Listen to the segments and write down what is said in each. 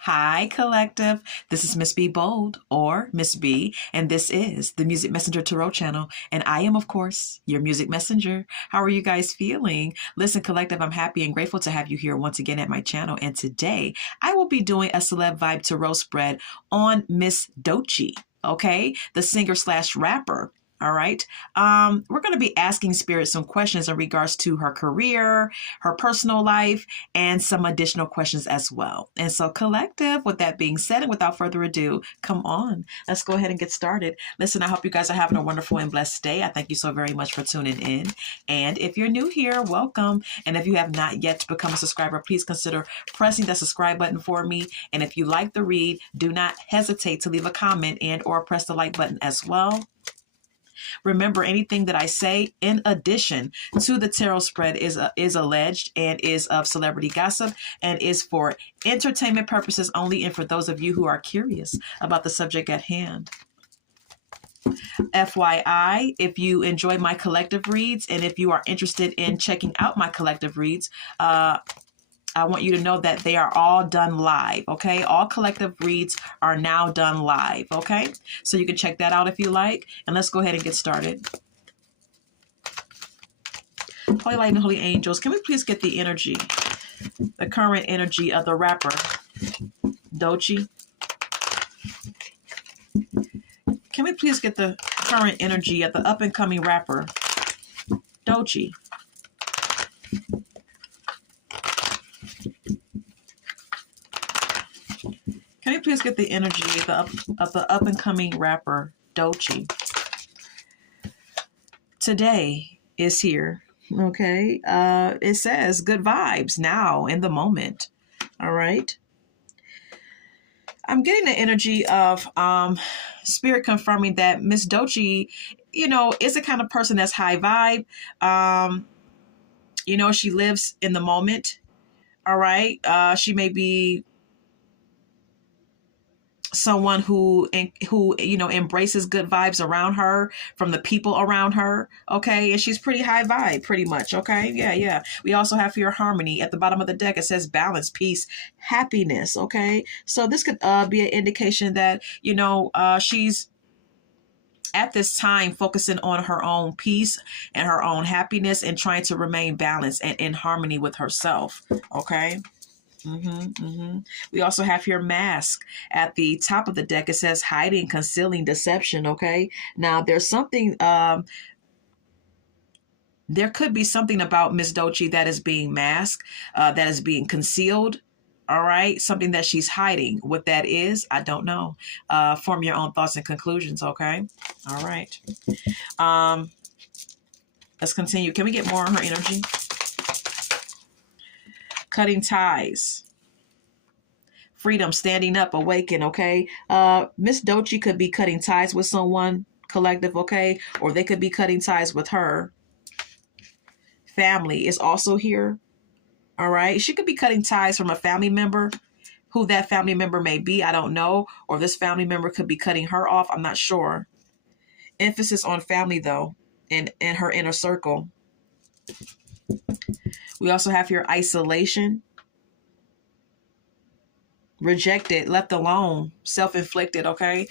Hi, collective. This is Miss B Bold or Miss B, and this is the Music Messenger Tarot channel. And I am, of course, your music messenger. How are you guys feeling? Listen, collective, I'm happy and grateful to have you here once again at my channel. And today I will be doing a Celeb Vibe Tarot spread on Miss Doechii, okay? The singer slash rapper. All right. We're going to be asking Spirit some questions in regards to her career, her personal life, and some additional questions as well. And so, collective, with that being said, and without further ado, come on, let's go ahead and get started. Listen, I hope you guys are having a wonderful and blessed day. I thank you so very much for tuning in. And if you're new here, welcome. And if you have not yet become a subscriber, please consider pressing the subscribe button for me. And if you like the read, do not hesitate to leave a comment and or press the like button as well. Remember, anything that I say in addition to the tarot spread is alleged and is of celebrity gossip and is for entertainment purposes only, and for those of you who are curious about the subject at hand. FYI, if you enjoy my collective reads and if you are interested in checking out my collective reads, I want you to know that they are all done live, okay? All collective reads are now done live, okay? So you can check that out if you like. And let's go ahead and get started. Holy Light and Holy Angels, can we please get the energy, the current energy of the rapper, Doechii? Can we please get the current energy of the up-and-coming rapper, Doechii? Can you please get the energy of the up-and-coming rapper, Doechii? Today is here, okay? It says good vibes now in the moment, all right? I'm getting the energy of Spirit confirming that Miss Doechii, you know, is the kind of person that's high vibe. You know, she lives in the moment, all right? She may be someone who you know, embraces good vibes around her from the people around her, okay? And she's pretty high vibe, pretty much, okay? Yeah. We also have here harmony at the bottom of the deck. It says balance, peace, happiness, okay? So this could be an indication that, you know, she's at this time focusing on her own peace and her own happiness and trying to remain balanced and in harmony with herself, okay? We also have here mask at the top of the deck. It says hiding, concealing, deception. Okay. Now there's something, there could be something about Miss Doechii that is being masked, that is being concealed. All right. Something that she's hiding. What that is, I don't know. Form your own thoughts and conclusions. Okay. All right. Let's continue. Can we get more on her energy? Cutting ties, freedom, standing up, awaken, okay? Miss Doechii could be cutting ties with someone, collective, okay? Or they could be cutting ties with her. Family is also here, all right? She could be cutting ties from a family member. Who that family member may be, I don't know. Or this family member could be cutting her off, I'm not sure. Emphasis on family, though, in her inner circle. We also have here isolation, rejected, left alone, self-inflicted, okay?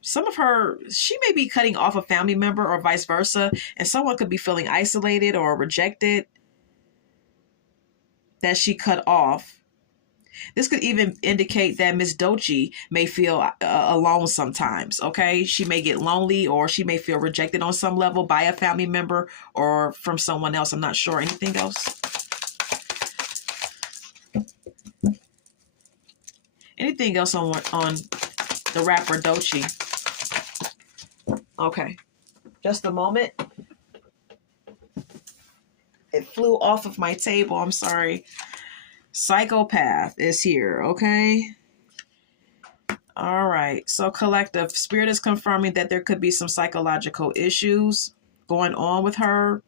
Some of her, she may be cutting off a family member or vice versa, and someone could be feeling isolated or rejected that she cut off. This could even indicate that Miss Doechii may feel alone sometimes, okay? She may get lonely, or she may feel rejected on some level by a family member or from someone else. I'm not sure. Anything else? Anything else on the rapper Doechii? Okay. Just a moment. It flew off of my table. I'm sorry. Psychopath is here, okay? All right. So collective, Spirit is confirming that there could be some psychological issues going on with her,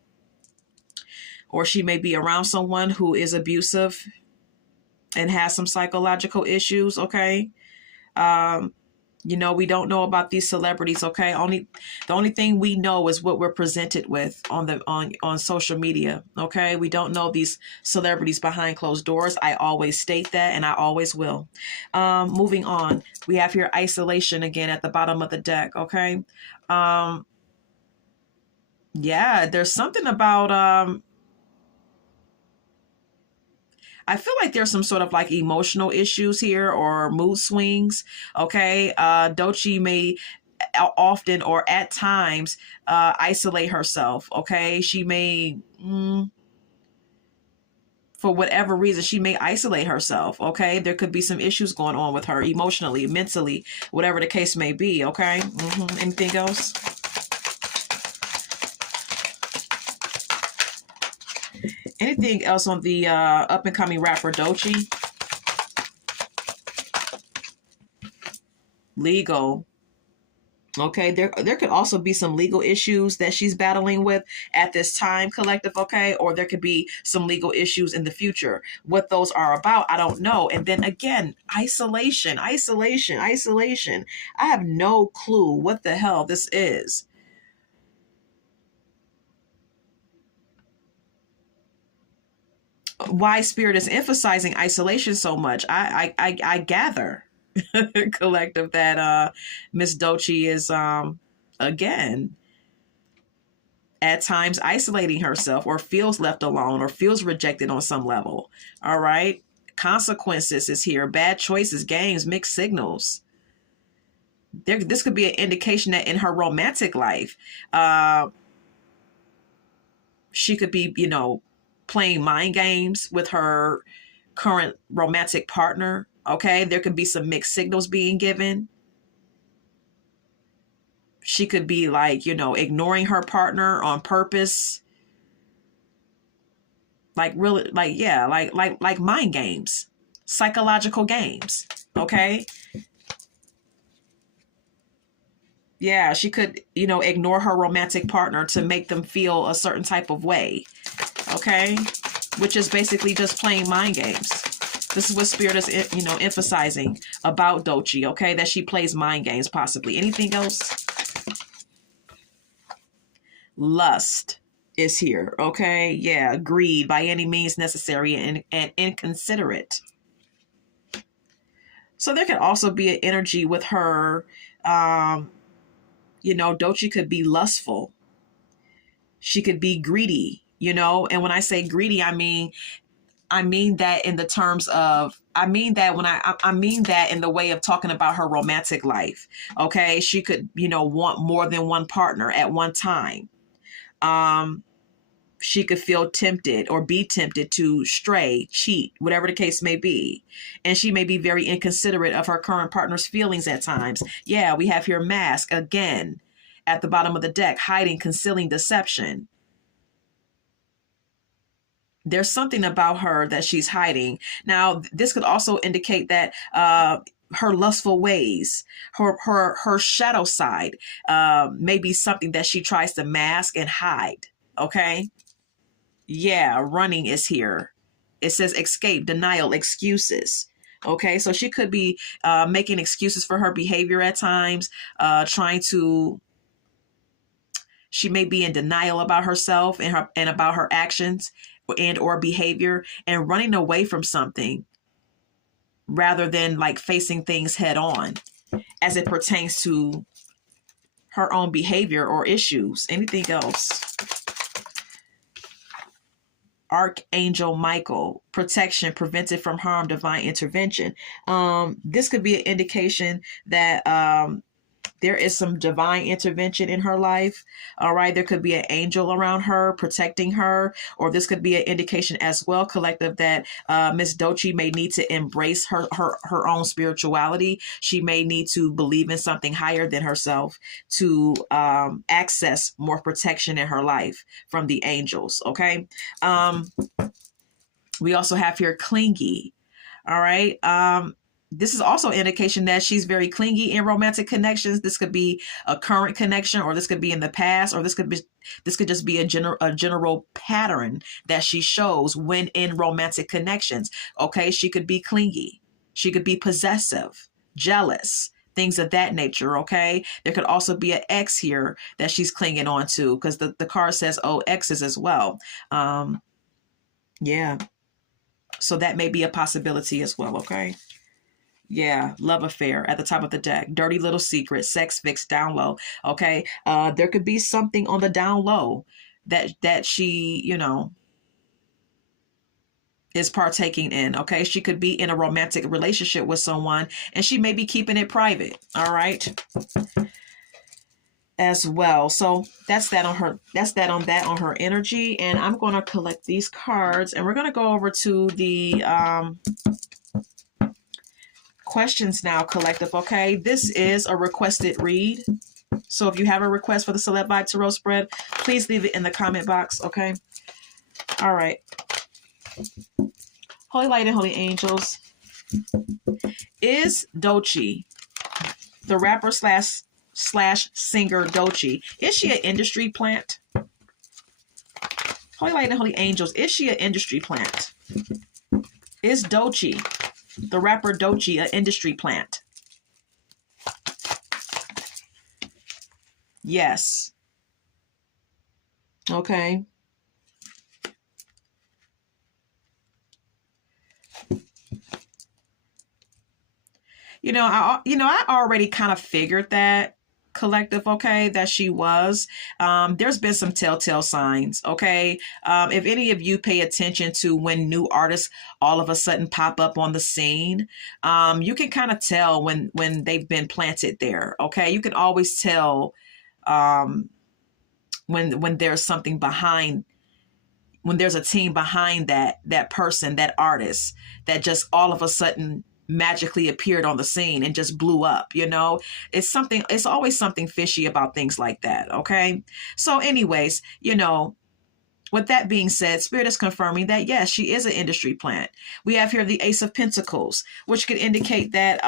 or she may be around someone who is abusive and has some psychological issues, okay? You know, we don't know about these celebrities, okay? The only thing we know is what we're presented with on the on social media, okay? We don't know these celebrities behind closed doors. I always state that, and I always will. Moving on, we have here isolation again at the bottom of the deck, okay? Yeah, there's something about I feel like there's some sort of like emotional issues here or mood swings. Okay. Doechii may often or at times isolate herself. Okay. She may, for whatever reason, she may isolate herself. Okay. There could be some issues going on with her emotionally, mentally, whatever the case may be. Okay. Anything else? Anything else on the up and coming rapper Doechii? Legal. Okay, there could also be some legal issues that she's battling with at this time, collective, okay? Or there could be some legal issues in the future. What those are about, I don't know. And then again, isolation, isolation, isolation. I have no clue what the hell this is. Why Spirit is emphasizing isolation so much, I gather, collective, that Miss Doechii is again at times isolating herself or feels left alone or feels rejected on some level. All right. Consequences is here. Bad choices, games, mixed signals. This could be an indication that in her romantic life, she could be, playing mind games with her current romantic partner. Okay. There could be some mixed signals being given. She could be like, ignoring her partner on purpose. Like really, like, yeah, like mind games, psychological games. Okay. Yeah, she could, ignore her romantic partner to make them feel a certain type of way. Okay. Which is basically just playing mind games. This is what Spirit is, emphasizing about Doechii. Okay. That she plays mind games, possibly. Anything else? Lust is here. Okay. Yeah. Greed by any means necessary and inconsiderate. So there could also be an energy with her. Doechii could be lustful. She could be greedy, and when I say greedy, I mean that in the terms of, I mean that in the way of talking about her romantic life. Okay. She could, want more than one partner at one time. She could feel tempted or be tempted to stray, cheat, whatever the case may be. And she may be very inconsiderate of her current partner's feelings at times. Yeah, we have here mask again at the bottom of the deck, hiding, concealing, deception. There's something about her that she's hiding. Now, this could also indicate that her lustful ways, her shadow side, may be something that she tries to mask and hide. Okay. Yeah, running is here. It says escape, denial, excuses. Okay, so she could be making excuses for her behavior at times, she may be in denial about herself and about her actions and or behavior, and running away from something rather than like facing things head on as it pertains to her own behavior or issues. Anything else? Archangel Michael, protection, prevented from harm, divine intervention. This could be an indication that there is some divine intervention in her life. All right. There could be an angel around her protecting her, or this could be an indication as well, collective, that Miss Doechii may need to embrace her own spirituality. She may need to believe in something higher than herself to access more protection in her life from the angels. Okay. We also have here clingy. All right. This is also an indication that she's very clingy in romantic connections. This could be a current connection, or this could be in the past, or this could just be a general pattern that she shows when in romantic connections. Okay, she could be clingy. She could be possessive, jealous, things of that nature. Okay. There could also be an ex here that she's clinging on to, because the card says, oh, exes as well. Yeah. So that may be a possibility as well. Okay. Yeah, love affair at the top of the deck. Dirty little secret, sex fix down low. Okay. There could be something on the down low that she, is partaking in. Okay. She could be in a romantic relationship with someone and she may be keeping it private. All right. As well. So that's that on her. That's that on her energy. And I'm going to collect these cards and we're going to go over to the questions now, collective. Okay, this is a requested read, so if you have a request for the Celeb Vibe Tarot spread, please leave it in the comment box. Okay. All right. Holy light and holy angels, is Doechii, the rapper slash singer Doechii, is she an industry plant? Holy light and holy angels, is she an industry plant? Is Doechii, the rapper Doechii, an industry plant? Yes. Okay. I already kind of figured that, collective. Okay, that she was. There's been some telltale signs. Okay. If any of you pay attention to when new artists all of a sudden pop up on the scene, you can kind of tell when they've been planted there. Okay. You can always tell when there's something behind, when there's a team behind that person, that artist, that just all of a sudden magically appeared on the scene and just blew up. It's always something fishy about things like that. Okay. So anyways, with that being said, Spirit is confirming that yes, she is an industry plant. We have here the Ace of Pentacles, which could indicate that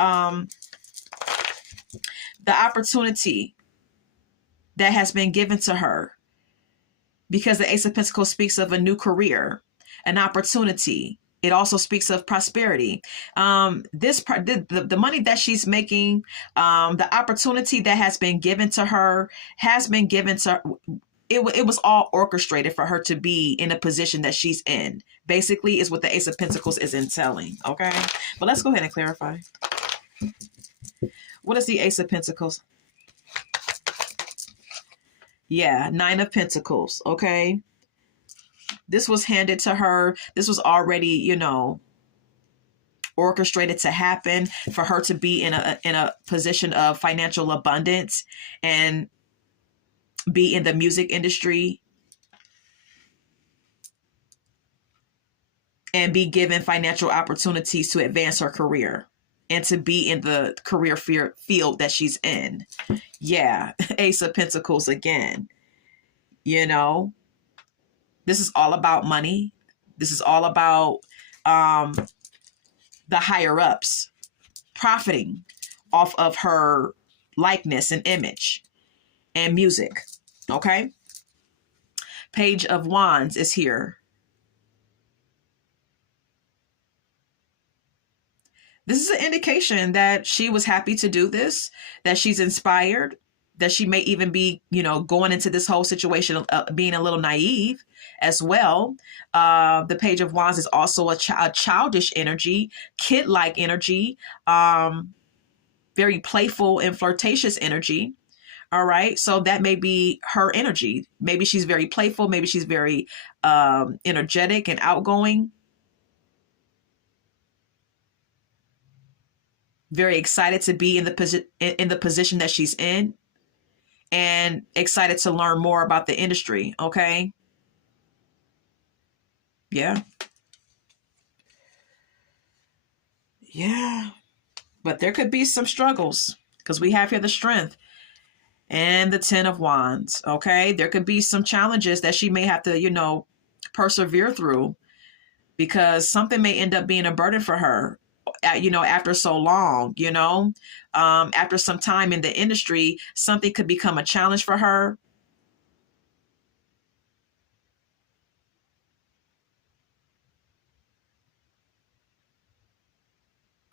the opportunity that has been given to her, because the Ace of Pentacles speaks of a new career, an opportunity. It also speaks of prosperity. This part, the money that she's making, the opportunity that has been given to her has been given to her. It was all orchestrated for her to be in a position that she's in. Basically, is what the Ace of Pentacles is entailing. Okay, but let's go ahead and clarify. What is the Ace of Pentacles? Yeah, Nine of Pentacles. Okay. This was handed to her. This was already, orchestrated to happen for her to be in a position of financial abundance and be in the music industry and be given financial opportunities to advance her career and to be in the career field that she's in. Yeah, Ace of Pentacles again. This is all about money. This is all about the higher ups profiting off of her likeness and image and music. Okay. Page of Wands is here. This is an indication that she was happy to do this, that she's inspired, that she may even be, going into this whole situation being a little naive as well. The Page of Wands is also a childish energy, kid-like energy, very playful and flirtatious energy. All right. So that may be her energy. Maybe she's very playful. Maybe she's very energetic and outgoing. Very excited to be in the position that she's in, and excited to learn more about the industry. Okay. Yeah. Yeah. But there could be some struggles because we have here the Strength and the Ten of Wands. Okay. There could be some challenges that she may have to, persevere through, because something may end up being a burden for her, after so long, after some time in the industry, something could become a challenge for her.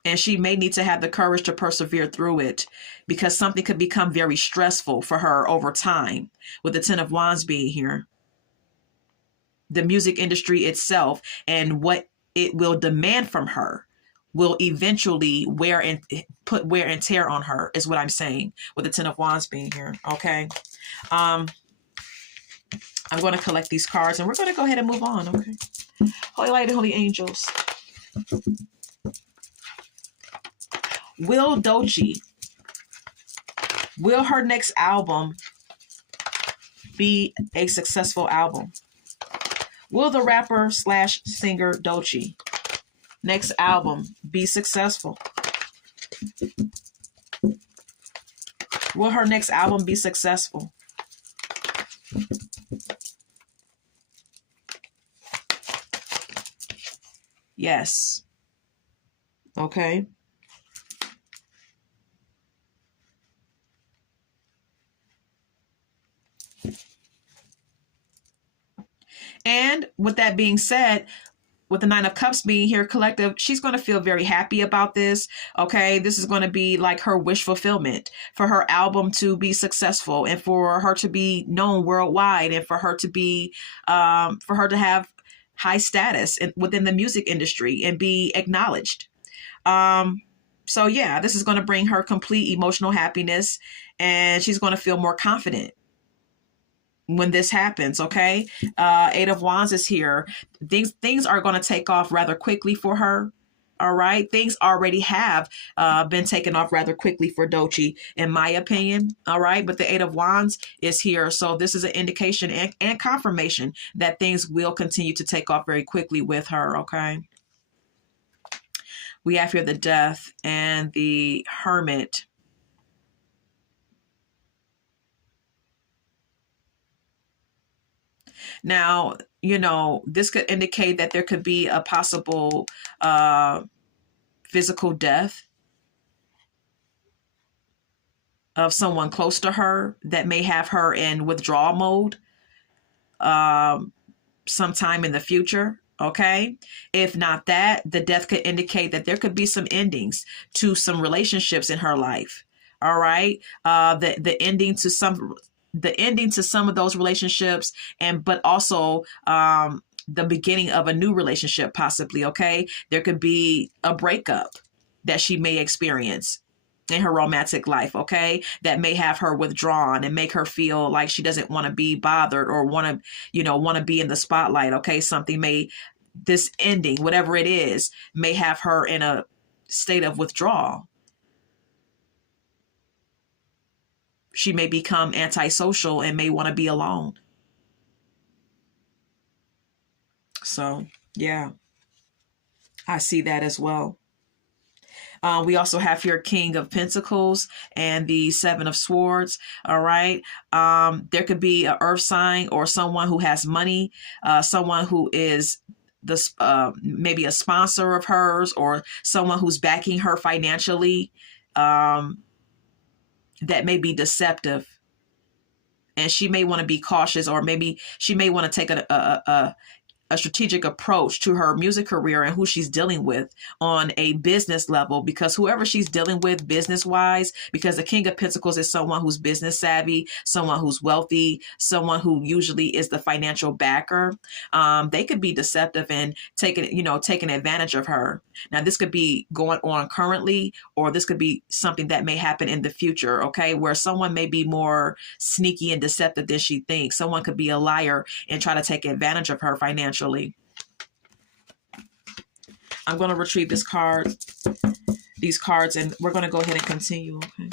And she may need to have the courage to persevere through it, because something could become very stressful for her over time, with the Ten of Wands being here. The music industry itself and what it will demand from her will eventually put wear and tear on her, is what I'm saying, with the Ten of Wands being here. Okay. I'm going to collect these cards and we're going to go ahead and move on. Okay. Holy light and holy angels. Will Doechii, will her next album be a successful album? Will the rapper / singer Doechii next album be successful? Will her next album be successful? Yes. Okay. And with that being said, with the Nine of Cups being here, collective, she's going to feel very happy about this. Okay. This is going to be like her wish fulfillment for her album to be successful and for her to be known worldwide and for her to be, for her to have high status within the music industry and be acknowledged. So yeah, this is going to bring her complete emotional happiness and she's going to feel more confident when this happens. Okay. Eight of Wands is here. Things are going to take off rather quickly for her. All right. Things already have been taken off rather quickly for Doechii, in my opinion. All right. But the Eight of Wands is here. So this is an indication and confirmation that things will continue to take off very quickly with her. Okay. We have here the Death and the Hermit. Now, you know, this could indicate that there could be a possible physical death of someone close to her that may have her in withdrawal mode sometime in the future. Okay. If not that, the death could indicate that there could be some endings to some relationships in her life. All right. The ending to some of those relationships, but also the beginning of a new relationship, possibly. Okay. There could be a breakup that she may experience in her romantic life. Okay. That may have her withdrawn and make her feel like she doesn't want to be bothered or want to be in the spotlight. Okay. This ending, whatever it is, may have her in a state of withdrawal. She may become antisocial and may want to be alone. So, yeah, I see that as well. We also have here King of Pentacles and the Seven of Swords. All right. There could be an earth sign or someone who has money, someone who is maybe a sponsor of hers or someone who's backing her financially. That may be deceptive, and she may want to be cautious, or maybe she may want to take a strategic approach to her music career and who she's dealing with on a business level, because whoever she's dealing with business wise, because the King of Pentacles is someone who's business savvy, someone who's wealthy, someone who usually is the financial backer. They could be deceptive and taking advantage of her. Now, this could be going on currently, or this could be something that may happen in the future. Okay. Where someone may be more sneaky and deceptive than she thinks. Someone could be a liar and try to take advantage of her financially. I'm going to retrieve these cards, and we're going to go ahead and continue. Okay.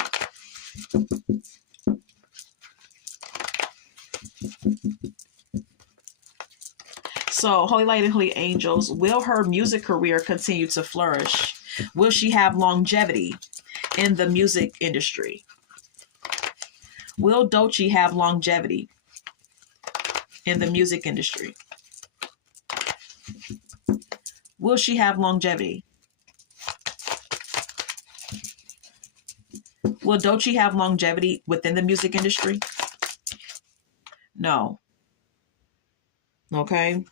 So, Holy Light and Holy Angels, will her music career continue to flourish? Will she have longevity in the music industry? Will Doechii have longevity in the music industry? Will she have longevity? Will Doechii have longevity within the music industry? No. Okay.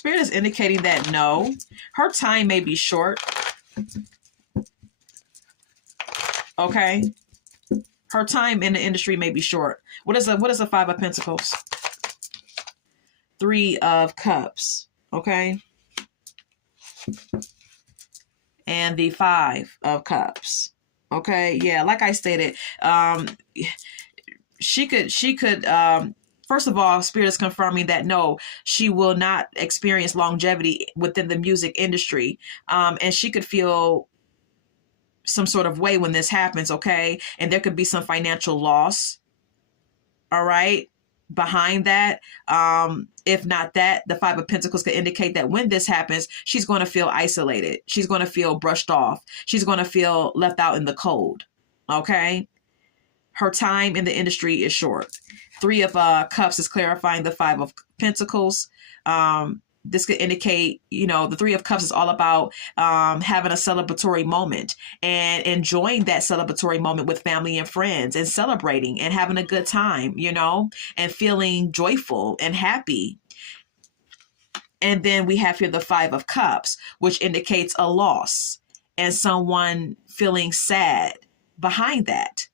Spirit is indicating that no, her time may be short. Okay. Her time in the industry may be short. What is the Five of Pentacles? Three of Cups. Okay. And the Five of Cups. Okay. Yeah. Like I stated, she could, first of all, Spirit is confirming that no, she will not experience longevity within the music industry. And she could feel some sort of way when this happens. Okay. And there could be some financial loss. All right. Behind that, if not that, the Five of Pentacles could indicate that when this happens, she's going to feel isolated. She's going to feel brushed off. She's going to feel left out in the cold. Okay. Her time in the industry is short. Three of Cups is clarifying the Five of Pentacles. This could indicate, the Three of Cups is all about having a celebratory moment and enjoying that celebratory moment with family and friends and celebrating and having a good time, and feeling joyful and happy. And then we have here the Five of Cups, which indicates a loss and someone feeling sad behind that.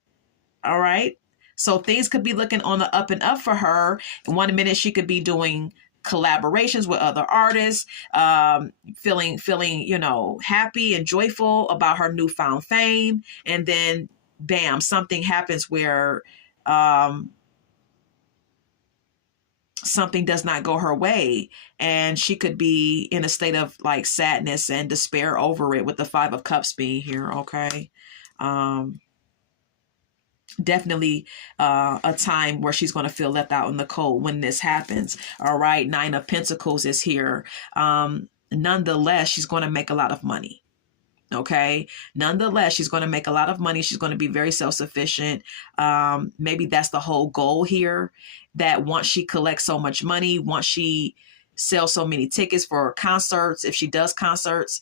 All right. So things could be looking on the up and up for her. In 1 minute, she could be doing collaborations with other artists, feeling, happy and joyful about her newfound fame. And then bam, something happens where something does not go her way. And she could be in a state of like sadness and despair over it with the Five of Cups being here. Okay. Definitely a time where she's going to feel left out in the cold when this happens. All right. Nine of Pentacles is here. Nonetheless, she's going to make a lot of money. Okay. Nonetheless, she's going to make a lot of money. She's going to be very self-sufficient. Maybe that's the whole goal here, that once she collects so much money, once she sells so many tickets for concerts, if she does concerts,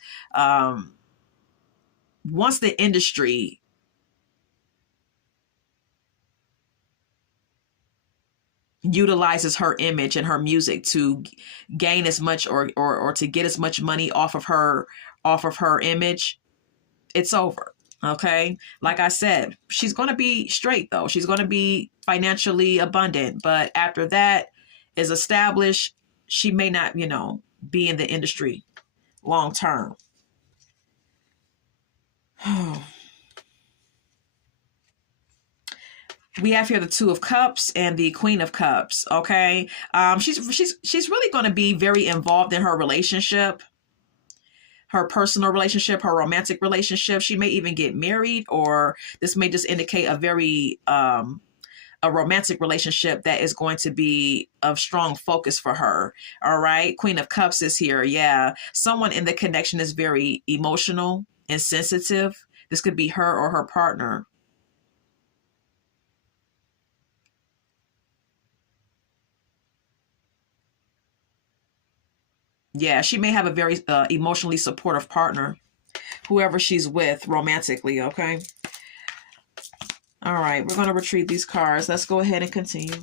once the industry utilizes her image and her music to gain as much or to get as much money off of her image, it's over. Okay. Like I said, she's going to be straight though. She's going to be financially abundant, but after that is established, she may not, be in the industry long term. We have here the Two of Cups and the Queen of Cups. Okay. She's really going to be very involved in her relationship, her personal relationship, her romantic relationship. She may even get married, or this may just indicate a very, a romantic relationship that is going to be of strong focus for her. All right. Queen of Cups is here. Yeah. Someone in the connection is very emotional and sensitive. This could be her or her partner. Yeah, she may have a very emotionally supportive partner, whoever she's with romantically, okay? All right, we're going to retrieve these cards. Let's go ahead and continue.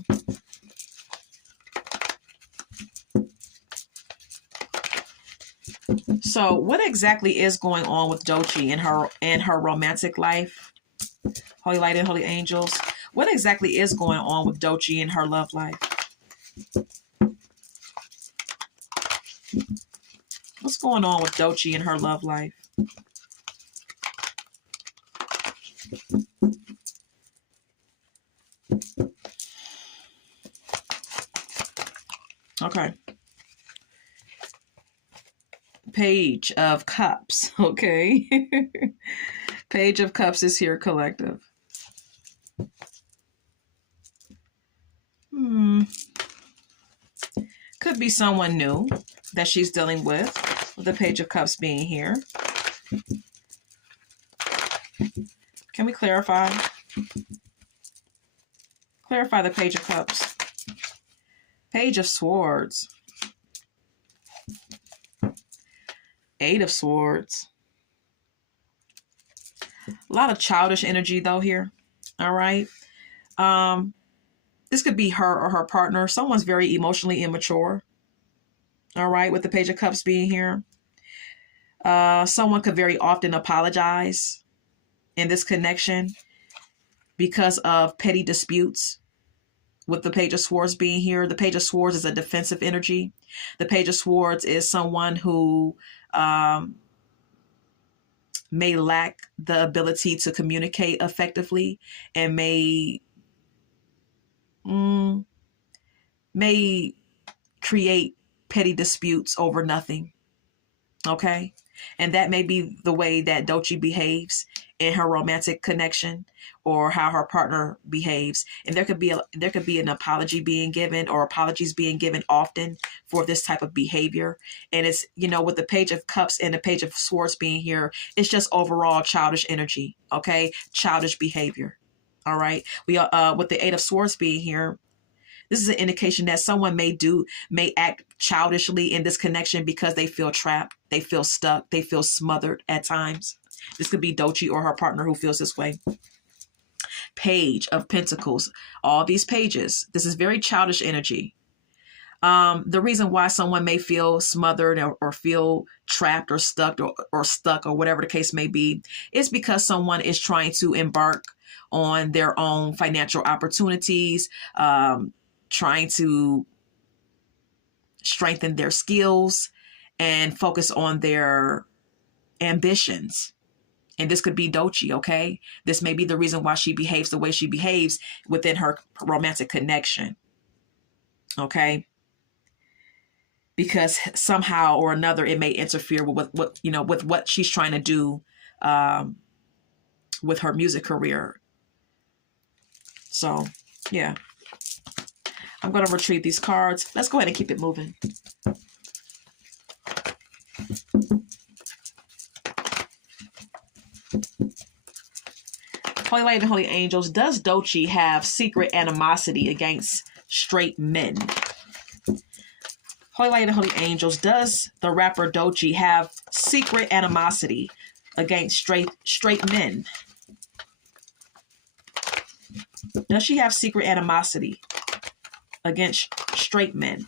So what exactly is going on with Doechii in her romantic life? Holy Light and Holy Angels. What exactly is going on with Doechii in her love life? What's going on with Doechii in her love life? Okay. Page of Cups. Okay. Page of Cups is here, collective. Could be someone new that she's dealing with the Page of Cups being here. Can we clarify? Clarify the Page of Cups. Page of Swords. Eight of Swords. A lot of childish energy though here. All right. This could be her or her partner. Someone's very emotionally immature. All right, with the Page of Cups being here. Someone could very often apologize in this connection because of petty disputes. With the Page of Swords being here, the Page of Swords is a defensive energy. The Page of Swords is someone who may lack the ability to communicate effectively and may create petty disputes over nothing. Okay. And that may be the way that Doechii behaves in her romantic connection, or how her partner behaves. And there could be an apology being given, or apologies being given often for this type of behavior. And it's, with the Page of Cups and the Page of Swords being here, it's just overall childish energy. Okay. Childish behavior. All right. We with the Eight of Swords being here, this is an indication that someone may act childishly in this connection because they feel trapped, they feel stuck, they feel smothered at times. This could be Doechii or her partner who feels this way. Page of Pentacles. All these pages. This is very childish energy. The reason why someone may feel smothered or feel trapped or stuck or whatever the case may be is because someone is trying to embark on their own financial opportunities, trying to strengthen their skills and focus on their ambitions. And this could be Doechii, okay? This may be the reason why she behaves the way she behaves within her romantic connection, okay? Because somehow or another, it may interfere with what she's trying to do with her music career. So, yeah. I'm going to retrieve these cards. Let's go ahead and keep it moving. Holy Light and Holy Angels, does Doechii have secret animosity against straight men? Holy Light and Holy Angels, does the rapper Doechii have secret animosity against straight men? Does she have secret animosity against straight men?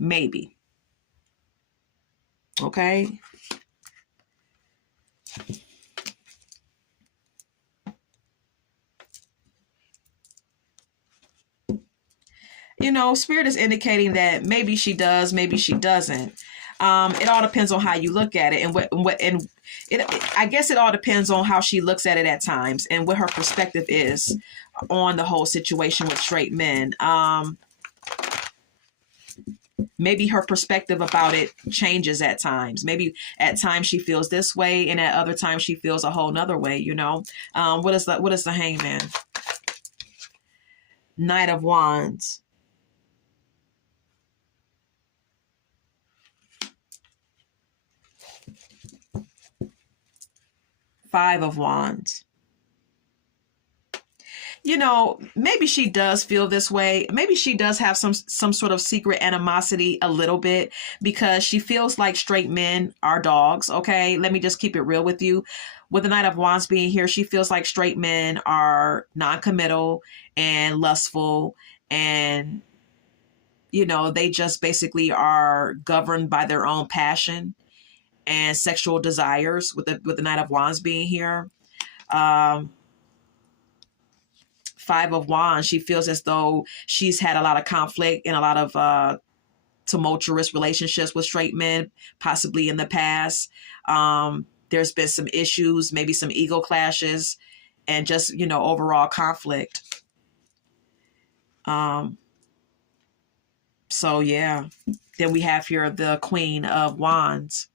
Maybe. Okay. Spirit is indicating that maybe she does, maybe she doesn't. It all depends on how you look at it, I guess it all depends on how she looks at it at times and what her perspective is on the whole situation with straight men. Maybe her perspective about it changes at times. Maybe at times she feels this way, and at other times she feels a whole nother way. What is the Hangman? Knight of Wands. Five of Wands. Maybe she does feel this way. Maybe she does have some sort of secret animosity a little bit, because she feels like straight men are dogs. Okay, let me just keep it real with you. With the Knight of Wands being here, she feels like straight men are non-committal and lustful, and they just basically are governed by their own passion and sexual desires. With the Knight of Wands being here. Five of Wands, she feels as though she's had a lot of conflict and a lot of tumultuous relationships with straight men, possibly in the past. There's been some issues, maybe some ego clashes, and just, overall conflict. So, yeah. Then we have here the Queen of Wands.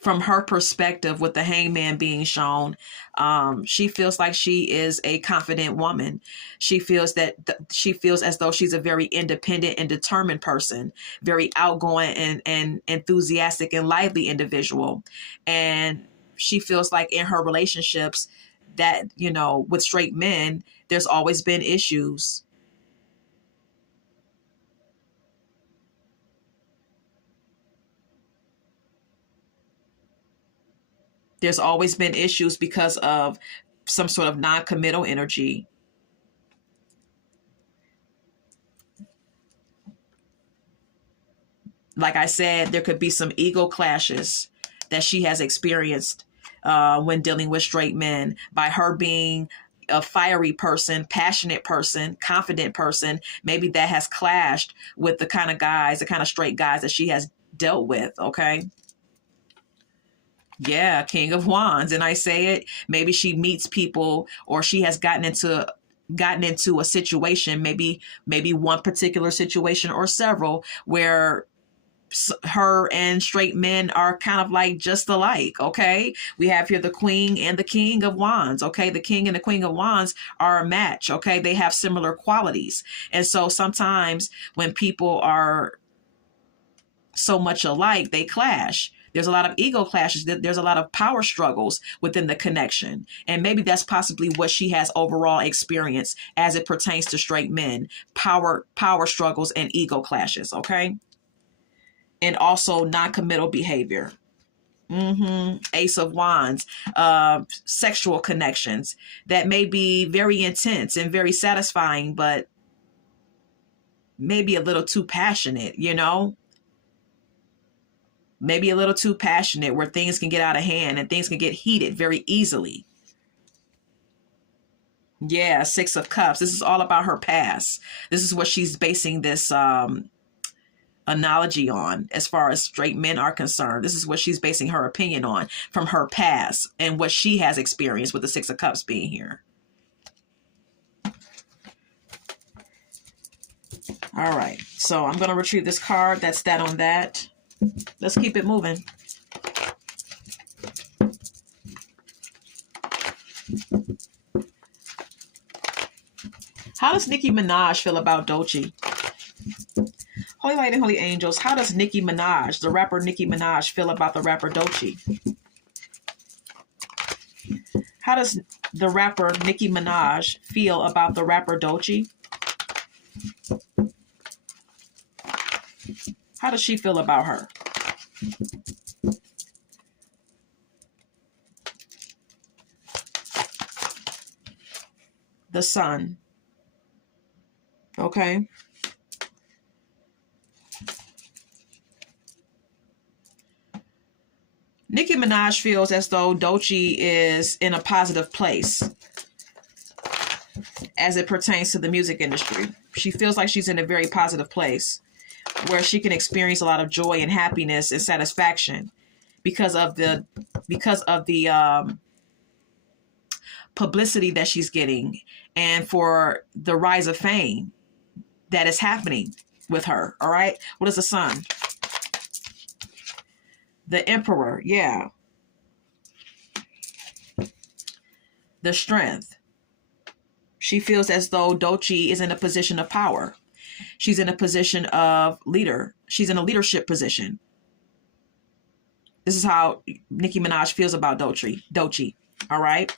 From her perspective, with the Hangman being shown, she feels like she is a confident woman. She feels as though she's a very independent and determined person, very outgoing and enthusiastic and lively individual. And she feels like in her relationships that, with straight men, there's always been issues. There's always been issues because of some sort of non-committal energy. Like I said, there could be some ego clashes that she has experienced when dealing with straight men, by her being a fiery person, passionate person, confident person. Maybe that has clashed with the kind of guys, the kind of straight guys that she has dealt with. Okay. Yeah, King of Wands. And I say it, maybe she meets people, or she has gotten into a situation, maybe one particular situation or several, where her and straight men are kind of like just alike. Okay, we have here the Queen and the King of Wands. Okay, the King and the Queen of Wands are a match. Okay, they have similar qualities. And so sometimes when people are so much alike, they clash. There's a lot of ego clashes. There's a lot of power struggles within the connection. And maybe that's possibly what she has overall experienced as it pertains to straight men: power struggles and ego clashes. Okay. And also non-committal behavior. Ace of Wands, sexual connections that may be very intense and very satisfying, but maybe a little too passionate, maybe a little too passionate, where things can get out of hand and things can get heated very easily. Yeah, Six of Cups. This is all about her past. This is what she's basing this analogy on as far as straight men are concerned. This is what she's basing her opinion on, from her past and what she has experienced with the Six of Cups being here. All right, so I'm going to retrieve this card. That's that on that. Let's keep it moving. How does Nicki Minaj feel about Doechii? Holy Light and Holy Angels, how does Nicki Minaj, the rapper Nicki Minaj, feel about the rapper Doechii? How does the rapper Nicki Minaj feel about the rapper Doechii? How does she feel about her? The Sun. Okay. Nicki Minaj feels as though Doechii is in a positive place as it pertains to the music industry. She feels like she's in a very positive place where she can experience a lot of joy and happiness and satisfaction because of the publicity that she's getting, and for the rise of fame that is happening with her. All right. What is the Sun? The Emperor. Yeah. The Strength. She feels as though Doechii is in a position of power. She's in a position of leader. She's in a leadership position. This is how Nicki Minaj feels about Doechii. All right.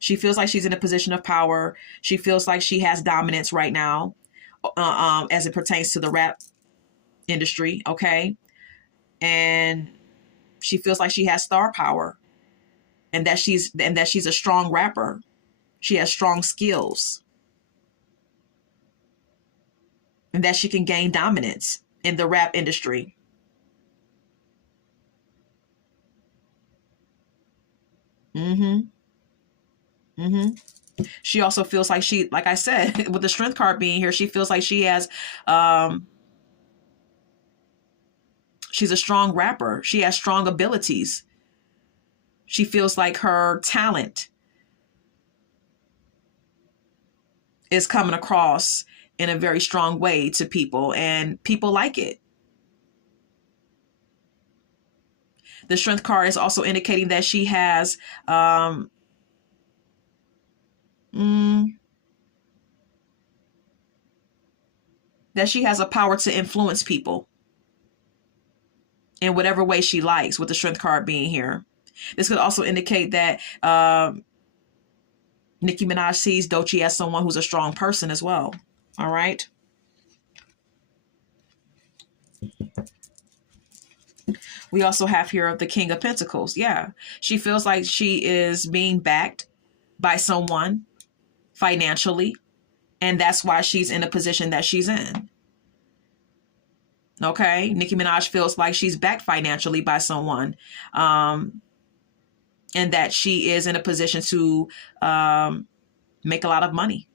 She feels like she's in a position of power. She feels like she has dominance right now, as it pertains to the rap industry. Okay. And she feels like she has star power, and that she's a strong rapper. She has strong skills, and that she can gain dominance in the rap industry. Mm-hmm. Mm-hmm. She also feels like like I said, with the Strength card being here, she feels like she has, she's a strong rapper. She has strong abilities. She feels like her talent is coming across in a very strong way to people, and people like it. The Strength card is also indicating that she has, that she has a power to influence people in whatever way she likes, with the Strength card being here. This could also indicate that Nicki Minaj sees Doechii as someone who's a strong person as well. All right. We also have here the King of Pentacles. Yeah. She feels like she is being backed by someone financially, and that's why she's in the position that she's in. Okay. Nicki Minaj feels like she's backed financially by someone, and that she is in a position to make a lot of money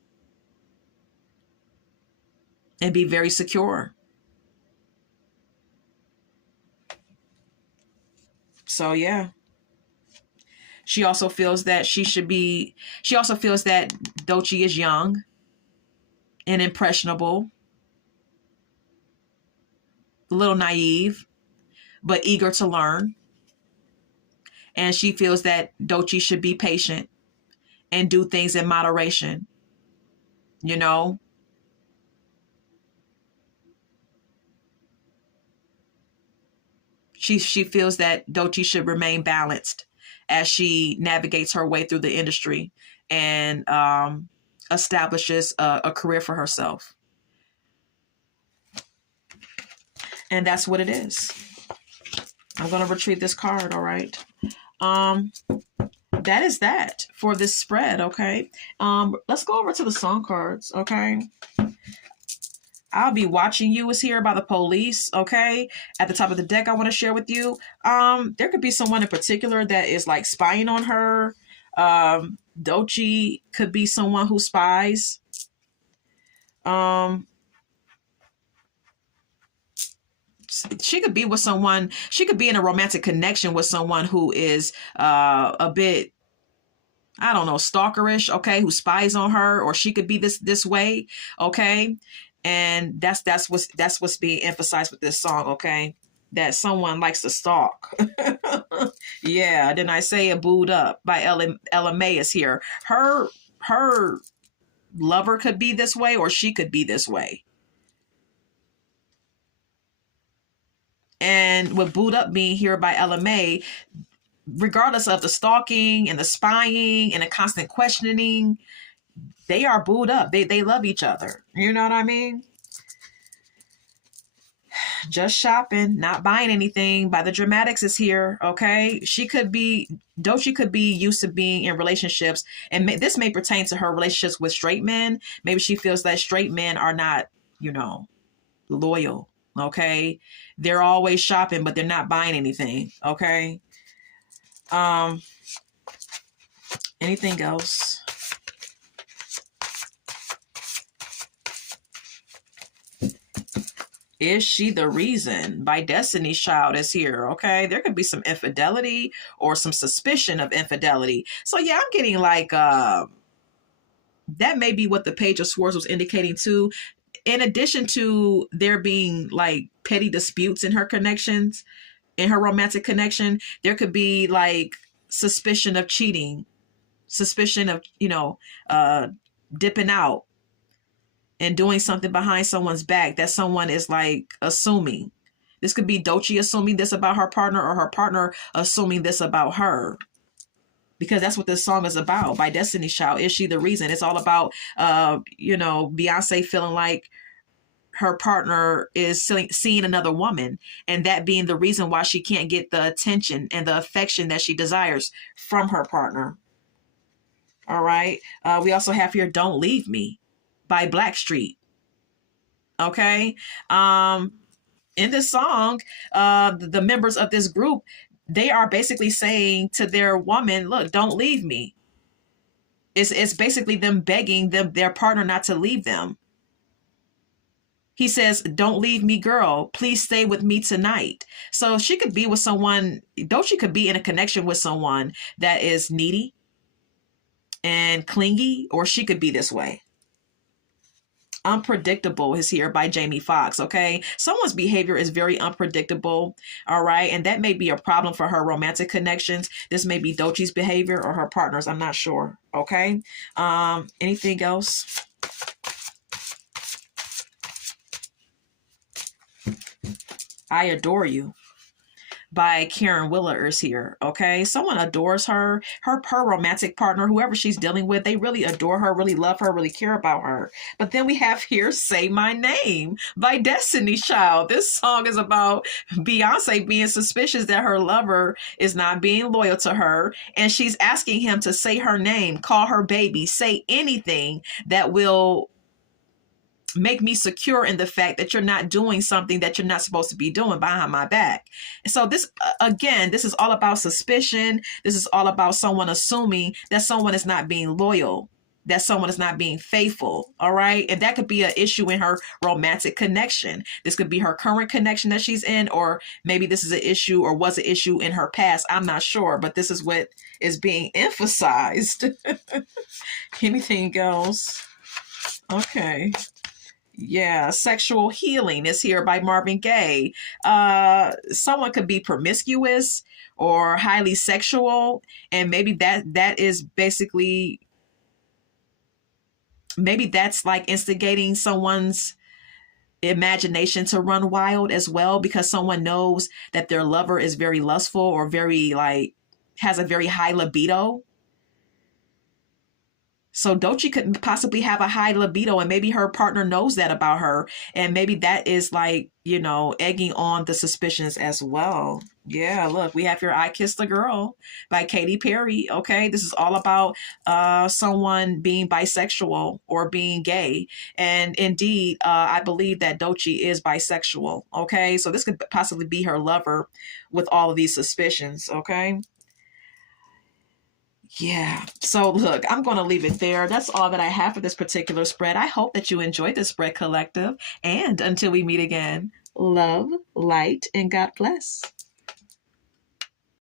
and be very secure. So, yeah. She also feels that she also feels that Doechii is young and impressionable, a little naive, but eager to learn. And she feels that Doechii should be patient and do things in moderation. You know, she feels that Doechii should remain balanced as she navigates her way through the industry and establishes a career for herself. And that's what it is. I'm going to retrieve this card. All right. That is that for this spread. Okay. Let's go over to the song cards. Okay. I'll be watching you is here by the police. Okay. At the top of the deck, I want to share with you. There could be someone in particular that is like spying on her. Doechii could be someone who spies. She could be with someone, she could be in a romantic connection with someone who is a bit, I don't know, stalkerish, okay, who spies on her, or she could be this way, okay? And that's what's being emphasized with this song, okay? That someone likes to stalk. Yeah, then I say it booed up by Ella May is here. Her lover could be this way, or she could be this way. And with Booed Up being here by Ella May, regardless of the stalking and the spying and the constant questioning, they are booed up. They love each other. You know what I mean? Just shopping, not buying anything. By the Dramatics is here. Okay. Doechii could be used to being in relationships. And this may pertain to her relationships with straight men. Maybe she feels that straight men are not, loyal. Okay. They're always shopping, but they're not buying anything. Okay. Anything else? Is she the reason? By Destiny's Child is here. Okay. There could be some infidelity or some suspicion of infidelity. So yeah, I'm getting like, that may be what the Page of Swords was indicating too. In addition to there being like petty disputes in her connections, in her romantic connection, there could be like suspicion of cheating, suspicion of, dipping out and doing something behind someone's back that someone is like assuming. This could be Doechii assuming this about her partner, or her partner assuming this about her. Because that's what this song is about. By Destiny's Child, Is She the Reason? It's all about, Beyonce feeling like her partner is seeing another woman, and that being the reason why she can't get the attention and the affection that she desires from her partner. All right. We also have here Don't Leave Me by Blackstreet. Okay. In this song, the members of this group, they are basically saying to their woman, look, don't leave me. It's basically them begging their partner not to leave them. He says, don't leave me, girl. Please stay with me tonight. So she could be with someone, Doechii could be in a connection with someone that is needy and clingy, or she could be this way. Unpredictable is here by Jamie Foxx. Okay. Someone's behavior is very unpredictable. All right. And that may be a problem for her romantic connections. This may be Doechii's behavior or her partner's. I'm not sure. Okay. Anything else? I Adore You by Karen Willer is here. Okay. Someone adores her, her romantic partner, whoever she's dealing with, they really adore her, really love her, really care about her. But then we have here Say My Name by Destiny Child. This song is about Beyonce being suspicious that her lover is not being loyal to her. And she's asking him to say her name, call her baby, say anything that will make me secure in the fact that you're not doing something that you're not supposed to be doing behind my back. So this, again, this is all about suspicion. This is all about someone assuming that someone is not being loyal, that someone is not being faithful. All right. And that could be an issue in her romantic connection. This could be her current connection that she's in, or maybe this is an issue or was an issue in her past. I'm not sure, but this is what is being emphasized. Anything else? Okay. Yeah, Sexual Healing is here by Marvin Gaye. Someone could be promiscuous or highly sexual, and maybe that is basically, maybe that's like instigating someone's imagination to run wild as well, because someone knows that their lover is very lustful or very like has a very high libido. So Doechii could possibly have a high libido, and maybe her partner knows that about her. And maybe that is like, you know, egging on the suspicions as well. Yeah, look, we have here I Kissed a Girl by Katy Perry. Okay, this is all about someone being bisexual or being gay. And indeed, I believe that Doechii is bisexual. Okay, so this could possibly be her lover with all of these suspicions. Okay. Yeah. So look, I'm going to leave it there. That's all that I have for this particular spread. I hope that you enjoyed this spread, collective. And until we meet again, love, light, and God bless.